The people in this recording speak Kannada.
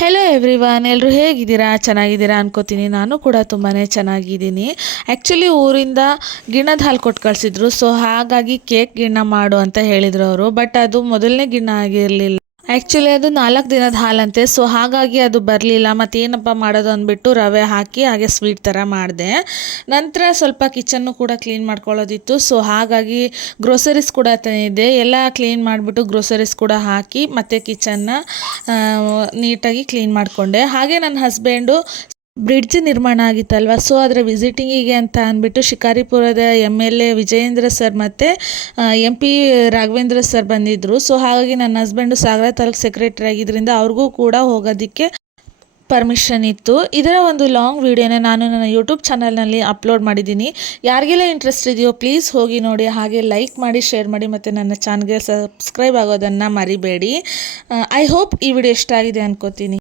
ಹೆಲೋ ಎವ್ರಿವನ್, ಎಲ್ಲರೂ ಹೇಗಿದ್ದೀರಾ? ಚೆನ್ನಾಗಿದ್ದೀರಾ ಅನ್ಕೋತೀನಿ. ನಾನು ಕೂಡ ತುಂಬಾ ಚೆನ್ನಾಗಿದ್ದೀನಿ. ಆ್ಯಕ್ಚುಲಿ ಊರಿಂದ ಗಿಣ್ಣದ ಹಾಲು ಕೊಟ್ಟು ಕಳಿಸಿದ್ರು. ಸೊ ಹಾಗಾಗಿ ಕೇಕ್ ಗಿಣ್ಣ ಮಾಡು ಅಂತ ಹೇಳಿದರು ಅವರು. ಬಟ್ ಅದು ಮೊದಲನೇ ಗಿಣ್ಣ ಆಗಿರಲಿಲ್ಲ. ಆ್ಯಕ್ಚುಲಿ ಅದು 4 ದಿನದ ಹಾಲಂತೆ. ಸೊ ಹಾಗಾಗಿ ಅದು ಬರಲಿಲ್ಲ. ಮತ್ತೇನಪ್ಪ ಮಾಡೋದು ಅಂದ್ಬಿಟ್ಟು ರವೆ ಹಾಕಿ ಹಾಗೆ ಸ್ವೀಟ್ ಥರ ಮಾಡಿದೆ. ನಂತರ ಸ್ವಲ್ಪ ಕಿಚನ್ನು ಕೂಡ ಕ್ಲೀನ್ ಮಾಡ್ಕೊಳ್ಳೋದಿತ್ತು. ಸೊ ಹಾಗಾಗಿ ಗ್ರೋಸರೀಸ್ ಕೂಡ ತಂದಿದ್ದೆ. ಎಲ್ಲ ಕ್ಲೀನ್ ಮಾಡಿಬಿಟ್ಟು ಗ್ರೋಸರೀಸ್ ಕೂಡ ಹಾಕಿ ಮತ್ತು ಕಿಚನ್ನ ನೀಟಾಗಿ ಕ್ಲೀನ್ ಮಾಡಿಕೊಂಡೆ. ಹಾಗೆ ನನ್ನ ಹಸ್ಬೆಂಡು ಬ್ರಿಡ್ಜ್ ನಿರ್ಮಾಣ ಆಗಿತ್ತಲ್ವ, ಸೊ ಅದರ ವಿಸಿಟಿಂಗಿಗೆ ಅಂತ ಅಂದ್ಬಿಟ್ಟು ಶಿಕಾರಿಪುರದ MLA ವಿಜಯೇಂದ್ರ ಸರ್ ಮತ್ತು MP ರಾಘವೇಂದ್ರ ಸರ್ ಬಂದಿದ್ದರು. ಸೊ ಹಾಗಾಗಿ ನನ್ನ ಹಸ್ಬೆಂಡು ಸಾಗರ ತಾಲೂಕು ಸೆಕ್ರೆಟರಿ ಆಗಿದ್ದರಿಂದ ಅವ್ರಿಗೂ ಕೂಡ ಹೋಗೋದಕ್ಕೆ ಪರ್ಮಿಷನ್ ಇತ್ತು. ಇದರ ಒಂದು ಲಾಂಗ್ ವಿಡಿಯೋನ ನಾನು ನನ್ನ ಯೂಟ್ಯೂಬ್ ಚಾನಲ್ನಲ್ಲಿ ಅಪ್ಲೋಡ್ ಮಾಡಿದ್ದೀನಿ. ಯಾರಿಗೆಲ್ಲ ಇಂಟ್ರೆಸ್ಟ್ ಇದೆಯೋ ಪ್ಲೀಸ್ ಹೋಗಿ ನೋಡಿ. ಹಾಗೆ ಲೈಕ್ ಮಾಡಿ, ಶೇರ್ ಮಾಡಿ ಮತ್ತು ನನ್ನ ಚಾನಲ್ಗೆ ಸಬ್ಸ್ಕ್ರೈಬ್ ಆಗೋದನ್ನು ಮರಿಬೇಡಿ. ಐ ಹೋಪ್ ಈ ವಿಡಿಯೋ ಇಷ್ಟ ಆಗಿದೆ ಅನ್ಕೋತೀನಿ.